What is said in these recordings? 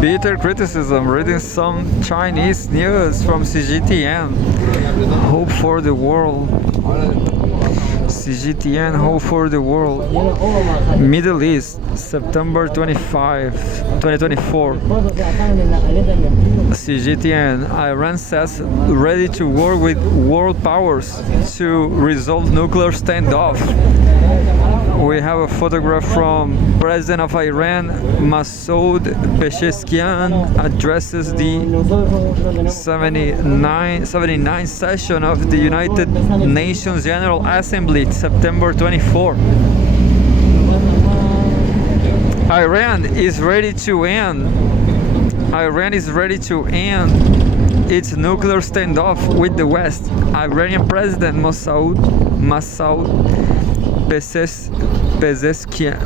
Bitter criticism reading some Chinese news from CGTN. Hope for the world. CGTN Hope for the World. Middle East, September 25, 2024. CGTN, Iran says ready to work with world powers to resolve nuclear standoff. We have a photograph from President of Iran, Masoud Pezeshkian, addresses the 79th session of the United Nations General Assembly, September 24. Iran is ready to end its nuclear standoff with the West. Iranian President Masoud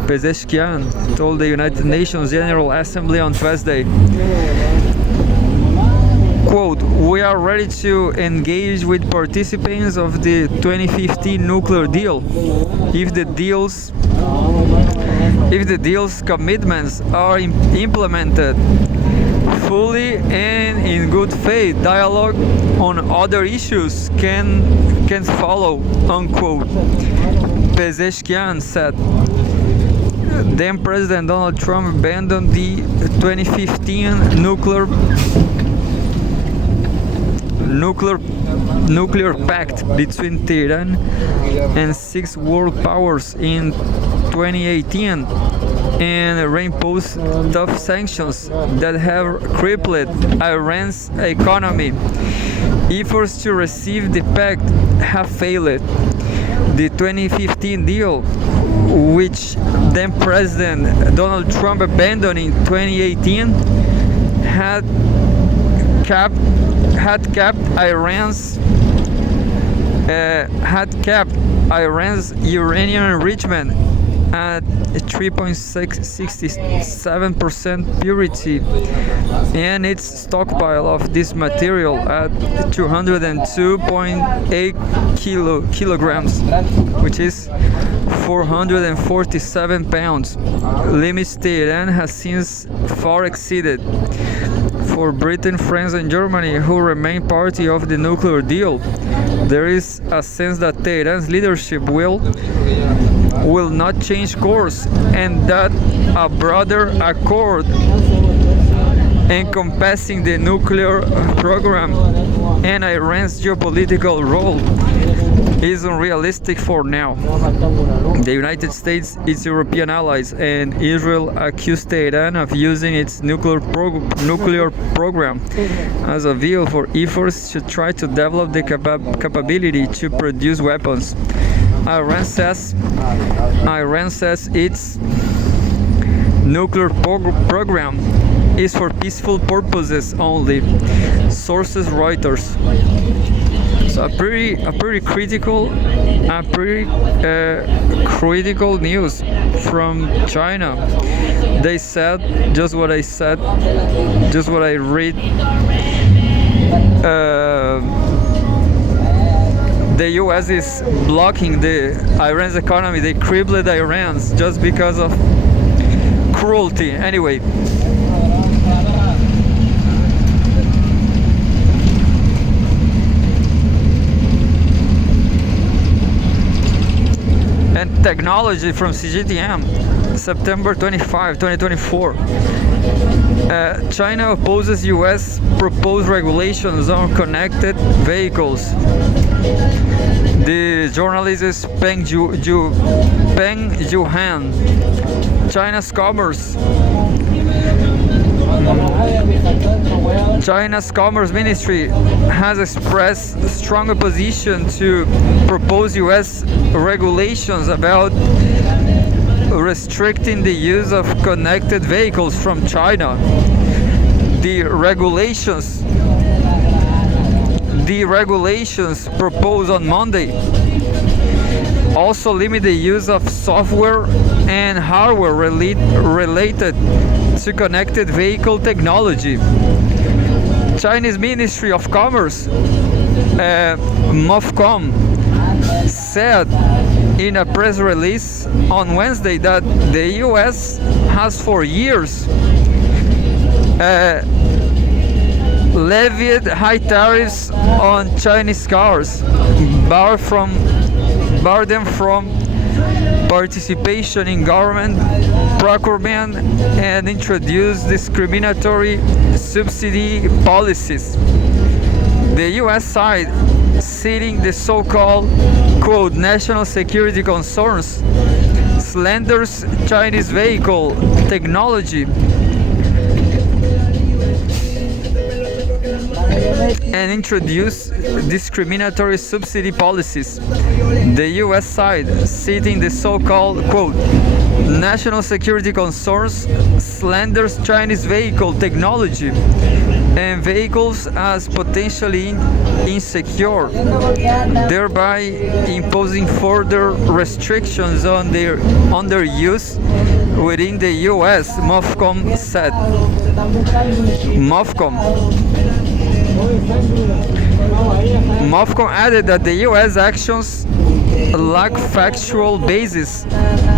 Pezeshkian told the United Nations General Assembly on Thursday, quote, "We are ready to engage with participants of the 2015 nuclear deal. If the deal's commitments are implemented fully and in good faith, dialogue on other issues can follow," unquote. Pezeshkian said. Then President Donald Trump abandoned the 2015 nuclear pact between Tehran and six world powers in 2018 and reimposed tough sanctions that have crippled Iran's economy. Efforts to rescind the pact have failed. The 2015 deal, which then President Donald Trump abandoned in 2018, had capped Iran's uranium enrichment at 3.67% purity and its stockpile of this material at 202.8 kilograms, which is 447 pounds. Limits Tehran has since far exceeded. For Britain, France, and Germany, who remain party of the nuclear deal, there is a sense that Tehran's leadership will not change course, and that a broader accord encompassing the nuclear program and Iran's geopolitical role is unrealistic for now. The United States, its European allies, and Israel accused Tehran of using its nuclear program as a vehicle for efforts to try to develop the capability to produce weapons. Iran says its nuclear program is for peaceful purposes only. Sources Reuters. So a pretty critical news from China. They said just what I read. The U.S. is blocking the Iran's economy. They crippled Iran's just because of cruelty. Anyway. And technology from CGTN, September 25, 2024. China opposes U.S. proposed regulations on connected vehicles. The journalist is Peng Yuhan. China's Commerce Ministry has expressed strong opposition to proposed U.S. regulations about restricting the use of connected vehicles from China. The regulations proposed on Monday also limit the use of software and hardware related to connected vehicle technology. Chinese Ministry of Commerce, MOFCOM, said in a press release on Wednesday that the US has for years levied high tariffs on Chinese cars, barred them from participation in government procurement, and introduced discriminatory subsidy policies. The US side, citing the so-called, quote, national security concerns, slanders Chinese vehicle technology and introduce discriminatory subsidy policies. The US side, citing the so-called, quote, national security concerns, slanders Chinese vehicle technology and vehicles as potentially insecure, thereby imposing further restrictions on their use within the US, MOFCOM said. MOFCOM added that the US actions lack factual basis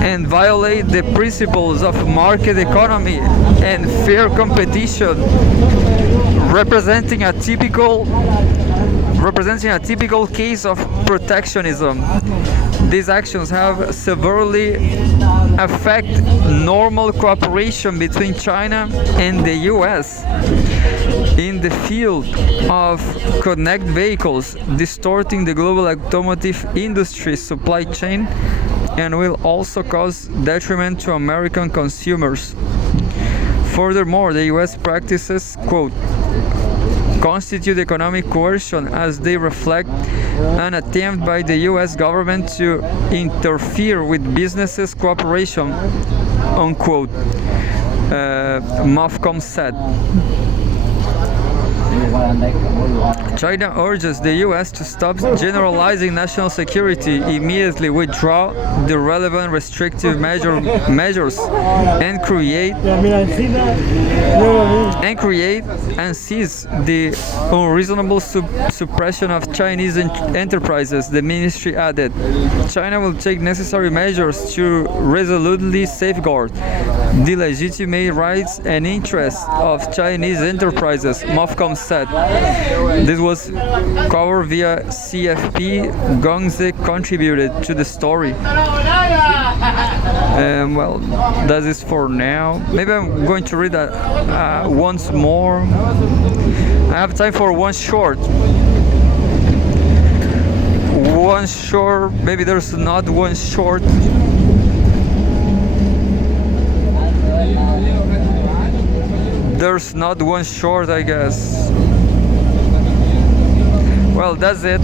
and violate the principles of market economy and fair competition, representing a typical case of protectionism. These actions have severely affect normal cooperation between China and the US in the field of connected vehicles, distorting the global automotive industry supply chain, and will also cause detriment to American consumers. Furthermore, the US practices, quote, constitute economic coercion as they reflect an attempt by the US government to interfere with businesses' cooperation, unquote, MOFCOM said. China urges the US to stop generalizing national security, immediately withdraw the relevant restrictive measures, and create and seize the unreasonable suppression of Chinese enterprises, the ministry added. China will take necessary measures to resolutely safeguard the legitimate rights and interests of Chinese enterprises, MOFCOM said. This was covered via CFP. Gongze contributed to the story. Well, that is for now. Maybe I'm going to read that once more. I have time for one short. Maybe there's not one short. There's not one short, I guess. Well, that's it.